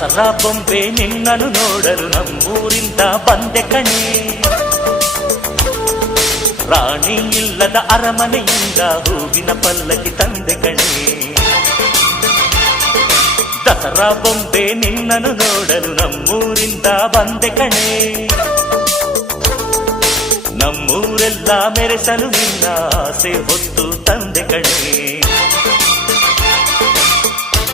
ದಸರಾ ಬೊಂಬೆ ನಿನ್ನನ್ನು ನೋಡಲು ನಮ್ಮೂರಿಂದ ಬಂದೆ ಕಣೆ. ರಾಣಿ ಇಲ್ಲದ ಅರಮನೆಯಿಂದ ಹೂವಿನ ಪಲ್ಲಕ್ಕಿ ತಂದೆ ಕಣೆ. ದಸರಾ ಬೊಂಬೆ ನಿನ್ನನ್ನು ನೋಡಲು ನಮ್ಮೂರಿಂದ ಬಂದೆ ಕಣೆ. ನಮ್ಮೂರೆಲ್ಲ ಮೆರೆಸಲು ನಿನ್ನ ಆಸೆ ಹೊತ್ತು ತಂದೆ ಕಣೆ.